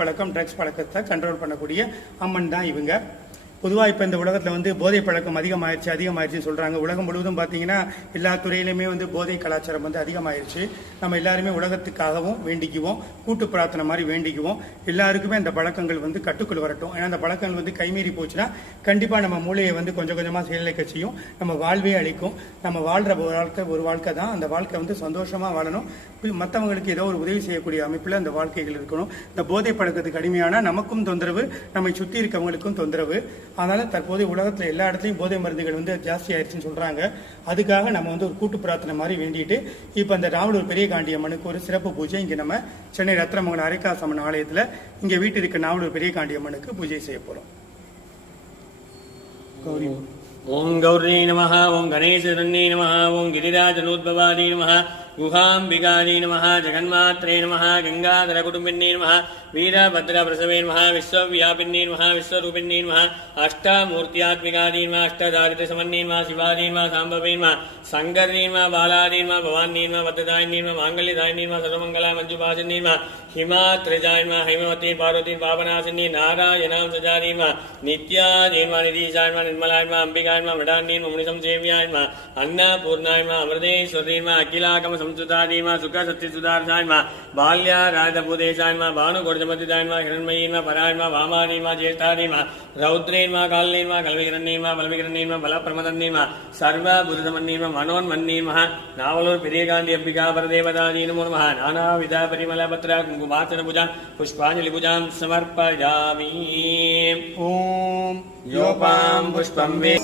பழக்கம் ட்ரக்ஸ் பழக்கத்தை கண்ட்ரோல் பண்ணக்கூடிய அம்மன் தான் இவங்க. பொதுவாக இப்போ இந்த உலகத்தில் போதை பழக்கம் அதிகமாயிருச்சுன்னு சொல்கிறாங்க. உலகம் முழுவதும் பார்த்தீங்கன்னா எல்லா துறையிலுமே போதை கலாச்சாரம் அதிகமாயிருச்சு. நம்ம எல்லாருமே உலகத்துக்காகவும் வேண்டிக்குவோம், கூட்டு பிரார்த்தனை மாதிரி வேண்டிக்குவோம். எல்லாருக்குமே அந்த பழக்கங்கள் கட்டுக்குள் வரட்டும். ஏன்னா அந்த பழக்கங்கள் கைமீறி போச்சுன்னா கண்டிப்பாக நம்ம மூளையை கொஞ்சம் கொஞ்சமாக செயலிழக்க செய்யும், நம்ம வாழ்வே அளிக்கும். நம்ம வாழ்கிற ஒரு வாழ்க்கை தான். அந்த வாழ்க்கை சந்தோஷமாக வாழணும், மற்றவங்களுக்கு ஏதோ ஒரு உதவி செய்யக்கூடிய அமைப்பில் அந்த வாழ்க்கைகள் இருக்கணும். இந்த போதை பழக்கத்துக்கு அடிமையான நமக்கும் தொந்தரவு, நம்மை சுற்றி இருக்கவங்களுக்கும் தொந்தரவு. அதனால தற்போதைய உலகத்தில் எல்லா இடத்துலையும் போதை மருந்துகள் ஜாஸ்தி ஆயிடுச்சுன்னு சொல்றாங்க. அதுக்காக நம்ம ஒரு கூட்டு பிரார்த்தனை மாதிரி வேண்டிட்டு இப்போ அந்த நாவலூர் பெரிய காண்டியம்மனுக்கு ஒரு சிறப்பு பூஜை இங்கே நம்ம சென்னை ரத்னமங்கலம் அரைக்காசம்மன் ஆலயத்தில் இங்கே வீட்டு இருக்க நாவலூர் பெரிய காண்டியம்மனுக்கு பூஜை செய்ய போறோம். ஓம் கௌரி நமः, ஓம் கணேசதன்யே நமः, ஓம் கிரிராஜனோத்பவாரி நமः, गुहाम्बिकायै नमः, जगन्मात्रे नमः, गंगाधरकुटुम्बिन्यै नमः, वीरभद्रप्रसवे नमः, विश्वव्यापिन्यै नमः, विश्वरूपिण्यै नमः, अष्टमूर्त्यात्मिकायै नमः, अष्टदारिद्र्यसमन्यै नमः, शिवायै नमः, साम्बवे नमः, शङ्कर्यै नमः, बालायै नमः, भवान्यै नमः, वरदायिन्यै नमः, माङ्गल्यदायिन्यै नमः, सर्वमङ्गलाय मञ्जुभासिन्यै नमः, हिमात्रिजाय नमः, हैमवती पार्वती पावनासिन्यै नारायणां सजायै नमः, नित्यायै नमः, निधीशाय नमः, निर्मलाय नमः, अम्बिकाय नमः, मृडान्यै नमः, मुनिसंसेव्याय नमः, अन्नपूर्णाय नमः, अमृतेश्वर्यै नमः, अखिलागम संस्कृताय नमः, सुख सत्यसुधारसाय नमः, बाल्याराजभूदेशाय नमः, भानुकोटिमतिदाय नमः, हिरण्मयी नमः, पराय नमः, वामाय नमः, ज्येष्ठाय नमः, रौद्रे नमः, काले नमः, कल्विकरण्ये नमः, बलविकरण्ये नमः, बलप्रमदन्ये नमः, सर्वभूतमन्ये नमः, मनोन्मन्ये नमः, नावलूर पेरियकांडी अंबिका परदेवतायै नमो नमः, नानाविध परिमलपत्र कुङ्कुमार्चन पूजा पुष्पांजलि पूजां समर्पयामि। ओम योपां पुष्पं वे